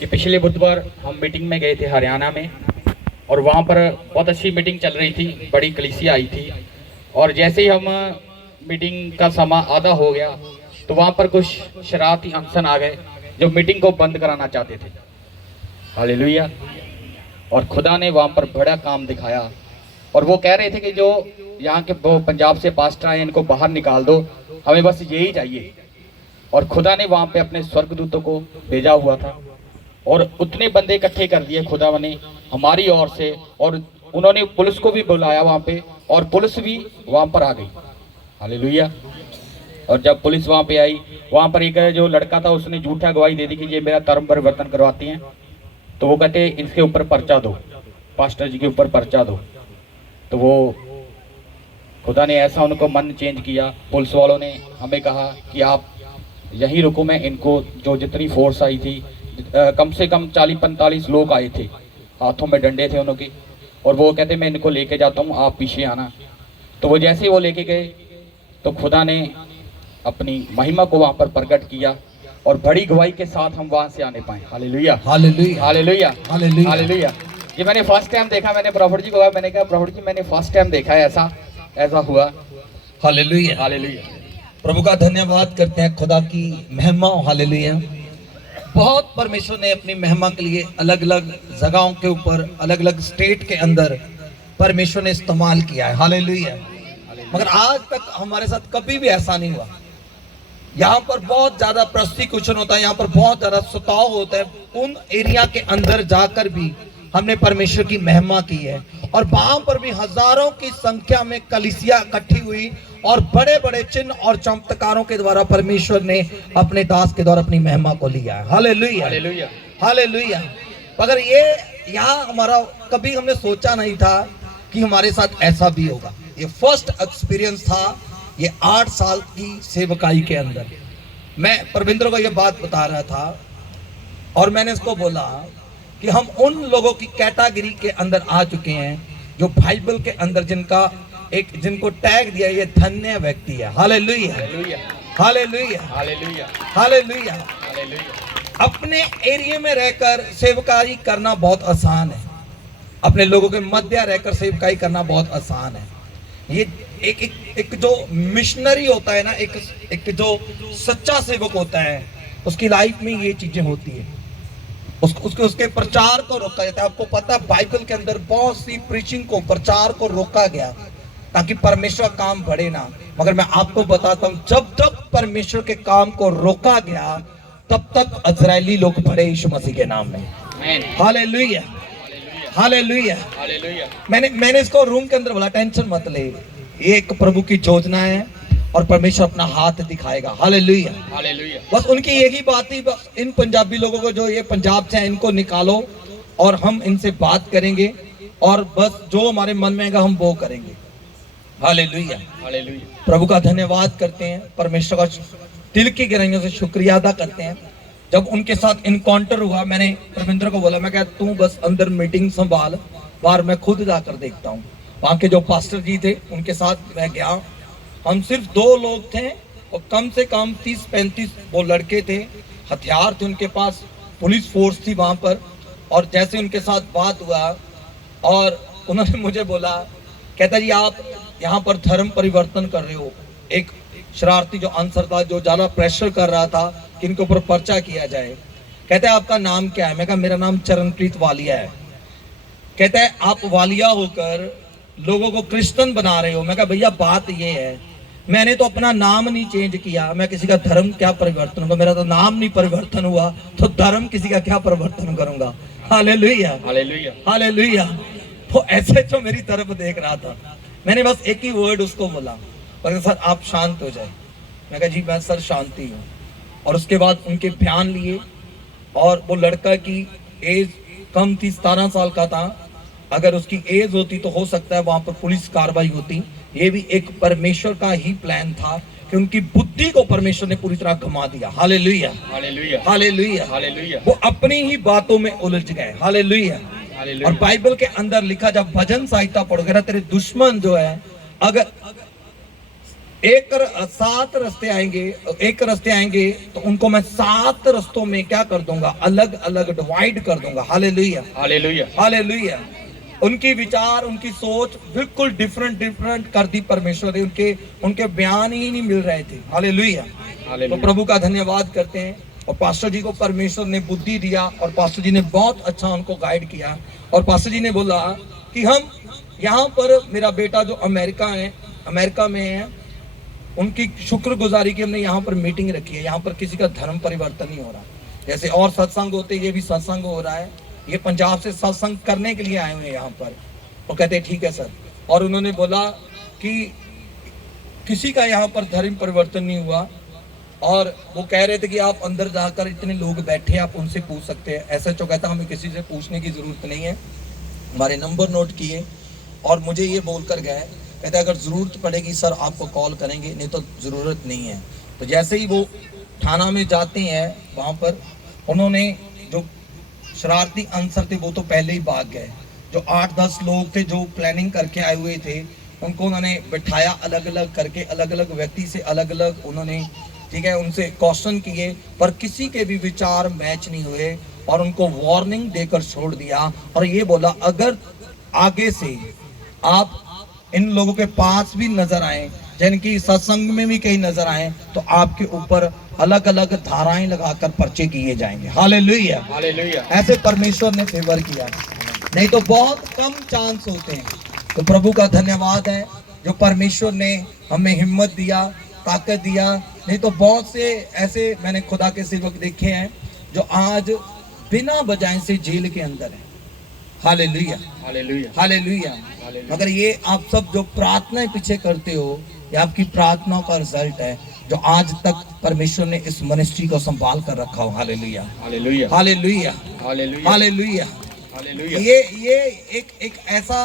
कि पिछले बुधवार हम मीटिंग में गए थे हरियाणा में, और वहाँ पर बहुत अच्छी मीटिंग चल रही थी, बड़ी कलीसिया आई थी। और जैसे ही हम मीटिंग का समय आधा हो गया तो वहाँ पर कुछ शरारती अनसन आ गए जो मीटिंग को बंद कराना चाहते थे। हालेलुया। और खुदा ने वहाँ पर बड़ा काम दिखाया, और वो कह रहे थे कि जो यहाँ के वो पंजाब से पास्टर आए इनको बाहर निकाल दो, हमें बस यही चाहिए। और खुदा ने वहाँ पे अपने स्वर्गदूतों को भेजा हुआ था, और उतने बंदे इकट्ठे कर दिए खुदा ने हमारी ओर से, और उन्होंने पुलिस को भी बुलाया वहाँ पे, और पुलिस भी वहाँ पर आ गई। हालेलुया। और जब पुलिस वहाँ पे आई, वहाँ पर एक जो लड़का था उसने झूठा गवाही दे दी कि ये मेरा धर्म परिवर्तन करवाती हैं, तो वो कहते इनके ऊपर पर्चा दो, पास्टर जी के ऊपर पर्चा दो। तो वो खुदा ने ऐसा उनको मन चेंज किया। पुलिस वालों ने हमें कहा कि आप यहीं रुको, मैं इनको जो जितनी फोर्स आई थी, कम से कम 40-45 लोग आए थे, हाथों में डंडे थे उनके, और वो कहते मैं इनको लेके जाता हूँ, आप पीछे आना। तो वो जैसे वो लेके गए तो खुदा ने अपनी महिमा को वहाँ पर प्रकट किया, और बड़ी गवाही के साथ हम वहाँ से आने पाए। Hallelujah, hallelujah, hallelujah, hallelujah, hallelujah. ये मैंने फर्स्ट टाइम देखा। मैंने प्रॉफिट जी को कहा, मैंने कहा प्रॉफिट जी मैंने फर्स्ट टाइम देखा है ऐसा हुआ। Hallelujah, hallelujah. प्रभु का धन्यवाद करते हैं, खुदा की महिमा। हालेलुया। बहुत परमेश्वर ने अपनी महिमा के लिए अलग अलग जगहों के ऊपर, अलग अलग स्टेट के अंदर परमेश्वर ने इस्तेमाल किया है। हालेलुया। मगर आज तक हमारे साथ कभी भी ऐसा नहीं हुआ। यहाँ पर बहुत ज्यादा प्रोसिक्यूशन होता है, यहाँ पर बहुत ज्यादा सताव होता है। उन एरिया के अंदर जाकर भी हमने परमेश्वर की महिमा की है, और वहां पर भी हजारों की संख्या में कलीसिया इकट्ठी हुई, और बड़े बड़े चिन्ह और चमत्कारों के द्वारा परमेश्वर ने अपने दास के द्वारा अपनी महिमा को लिया है। Hallelujah, hallelujah, hallelujah. मगर ये यहाँ हमारा कभी हमने सोचा नहीं था कि हमारे साथ ऐसा भी होगा। ये फर्स्ट एक्सपीरियंस था, ये 8 साल की सेवकाई के अंदर। मैं परविंद्र को ये बात बता रहा था, और मैंने इसको बोला कि हम उन लोगों की कैटेगरी के अंदर आ चुके हैं जो बाइबल के अंदर जिनको टैग दिया ये धन्य व्यक्ति है। Hallelujah, hallelujah, hallelujah, hallelujah, hallelujah. Hallelujah. अपने एरिया में रहकर सेवकाई करना बहुत आसान है, अपने लोगों के मध्य रहकर सेवकाई करना बहुत आसान है। ये एक जो मिशनरी होता है ना, एक जो सच्चा सेवक होता है, उसकी लाइफ में ये चीजें होती है। उसके प्रचार को रोका जाता है। आपको पता है बाइबल के अंदर बहुत सी प्रीचिंग को, प्रचार को रोका गया ताकि परमेश्वर काम बढ़े ना। मगर मैं आपको बताता हूं, जब तक परमेश्वर के काम को रोका गया तब तक इजरायली लोग बढ़े यीशु मसीह के नाम में। Hallelujah, hallelujah, hallelujah. मैंने इसको रूम के अंदर बोला, टेंशन मत ले, ये एक प्रभु की योजना है और परमेश्वर अपना हाथ दिखाएगा। Hallelujah, hallelujah. बस उनकी एक ही बात थी, बस इन पंजाबी लोगों को जो ये पंजाब से हैं इनको निकालो, और हम इनसे बात करेंगे, और बस जो हमारे मन में आएगा हम वो करेंगे। Hallelujah, hallelujah. प्रभु का धन्यवाद करते हैं, परमेश्वर का दिल की गहराइयों से शुक्रिया अदा करते हैं। जब उनके साथ इनकाउंटर हुआ, मैंने रविंद्र को बोला, मैं कहा तू बस अंदर मीटिंग संभाल, बाहर मैं खुद जाकर देखता हूँ। वहाँ के जो पास्टर जी थे उनके साथ मैं गया। हम सिर्फ 2 लोग थे, और कम से कम 30-35 वो लड़के थे, हथियार थे उनके पास, पुलिस फोर्स थी वहाँ पर। और जैसे उनके साथ बात हुआ, और उन्होंने मुझे बोला, कहता जी आप यहाँ पर धर्म परिवर्तन कर रहे हो। एक शरारती जो आंसर था, जो ज़्यादा प्रेशर कर रहा था कि इनके ऊपर पर्चा किया जाए, कहते हैं आपका नाम क्या है? मैं कहा मेरा नाम चरणप्रीत वालिया है। कहते हैं आप वालिया होकर लोगों को क्रिश्चियन बना रहे हो। मैं कहा भैया बात ये है, मैंने तो अपना नाम नहीं चेंज किया, मैं किसी का धर्म क्या परिवर्तन होगा? मेरा तो नाम नहीं परिवर्तन हुआ, तो धर्म किसी का क्या परिवर्तन करूंगा? Hallelujah, hallelujah. हालेलुया। तो ऐसे जो मेरी तरफ देख रहा था, मैंने बस एक ही वर्ड उसको बोला, और सर आप शांत हो जाए। मैं कहा जी मैं सर शांति हूँ। और उसके बाद उनके बयान लिए, और वो लड़का की एज कम थी, 17 साल का था। अगर उसकी एज होती तो हो सकता है वहां पर पुलिस कार्रवाई होती। ये भी एक परमेश्वर का ही प्लान था कि उनकी बुद्धि को परमेश्वर ने पूरी तरह घुमा दिया। Hallelujah, hallelujah, hallelujah, hallelujah. वो अपनी ही बातों में उलझ गए। हालेलुया। और बाइबल के अंदर लिखा, जब भजन संहिता पढ़ोगे ना, तेरे दुश्मन जो है, अगर सात रास्ते आएंगे, एक रास्ते आएंगे तो उनको मैं 7 रास्तों में क्या कर दूंगा, अलग अलग डिवाइड कर दूंगा। Hallelujah, hallelujah, hallelujah. उनकी विचार, उनकी सोच बिल्कुल डिफरेंट कर दी परमेश्वर ने। उनके बयान ही नहीं मिल रहे थे। हालेलुया। तो प्रभु का धन्यवाद करते हैं। और पास्टर जी को परमेश्वर ने बुद्धि दिया और पास्टर जी ने बहुत अच्छा उनको गाइड किया। और पास्टर जी ने बोला कि हम यहाँ पर, मेरा बेटा जो अमेरिका में है, उनकी शुक्रगुजारी की हमने यहाँ पर मीटिंग रखी है। यहाँ पर किसी का धर्म परिवर्तन नहीं हो रहा। जैसे और सत्संग होते, ये भी सत्संग हो रहा है। ये पंजाब से सत्संग करने के लिए आए हुए हैं यहाँ पर। और कहते हैं ठीक है सर। और उन्होंने बोला कि किसी का यहाँ पर धर्म परिवर्तन नहीं हुआ। और वो कह रहे थे कि आप अंदर जाकर, इतने लोग बैठे, आप उनसे पूछ सकते हैं। ऐसा जो कहता हमें किसी से पूछने की जरूरत नहीं है। हमारे नंबर नोट किए और मुझे ये बोलकर गए, कहते अगर ज़रूरत पड़ेगी सर आपको कॉल करेंगे, नहीं तो ज़रूरत नहीं है। तो जैसे ही वो थाना में जाते हैं, वहाँ पर उन्होंने जो शरारती अंसर थे वो तो पहले ही भाग गए। जो 8-10 लोग थे जो प्लानिंग करके आए हुए थे, उनको उन्होंने बिठाया अलग अलग करके, अलग अलग व्यक्ति से अलग अलग उन्होंने, ठीक है, उनसे क्वेश्चन किए, पर किसी के भी विचार मैच नहीं हुए और उनको वार्निंग देकर छोड़ दिया। और ये बोला अगर आगे से आप इन लोगों के पास भी नजर आए, जिनकी सत्संग में भी कहीं नजर आए, तो आपके ऊपर अलग अलग धाराएं लगाकर पर्चे किए जाएंगे। Hallelujah, hallelujah. ऐसे परमेश्वर ने फेवर किया, नहीं तो बहुत कम चांस होते हैं। तो प्रभु का धन्यवाद है जो परमेश्वर ने हमें हिम्मत दिया, ताकत दिया। नहीं तो बहुत से ऐसे मैंने खुदा के सेवक देखे हैं जो आज बिना वजह से जेल के अंदर है। Hallelujah, hallelujah, hallelujah. मगर ये आप सब जो प्रार्थनाएं पीछे करते हो, ये आपकी प्रार्थनाओं का रिजल्ट है जो आज तक परमेश्वर ने इस मिनिस्ट्री को संभाल कर रखा हो। Hallelujah, hallelujah, hallelujah, hallelujah, hallelujah. Hallelujah. ये एक ऐसा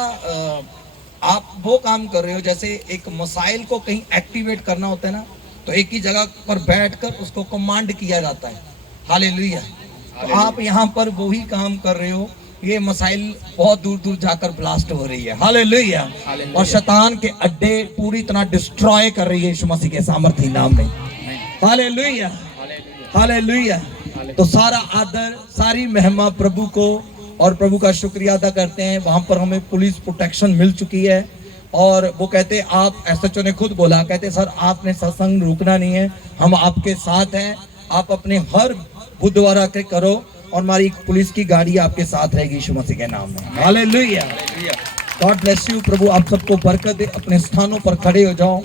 आप वो काम कर रहे हो, जैसे एक मिसाइल को कहीं एक्टिवेट करना होता है ना, तो एक ही जगह पर बैठकर उसको कमांड किया जाता है। हालेलुया। तो आप यहाँ पर वही काम कर रहे हो। ये मिसाइल बहुत दूर दूर जाकर ब्लास्ट हो रही है। हालेलुया। और शैतान के अड्डे पूरी तरह डिस्ट्रॉय कर रही है यीशु मसीह के सामर्थी नाम में। Hallelujah, hallelujah. तो सारा आदर, सारी महिमा प्रभु को, और प्रभु का शुक्रिया अदा करते हैं। वहां पर हमें पुलिस प्रोटेक्शन मिल चुकी है। और वो कहते आप, एसएचओ ने खुद बोला, कहते सर आपने सत्संग रुकना नहीं है, हम आपके साथ हैं। आप अपने हर बुधवार आके करो और हमारी पुलिस की गाड़ी आपके साथ रहेगी यीशु मसीह के नाम में। हालेलुया। God bless you. प्रभु आप सबको बरकत दे। अपने स्थानों पर खड़े हो जाओ।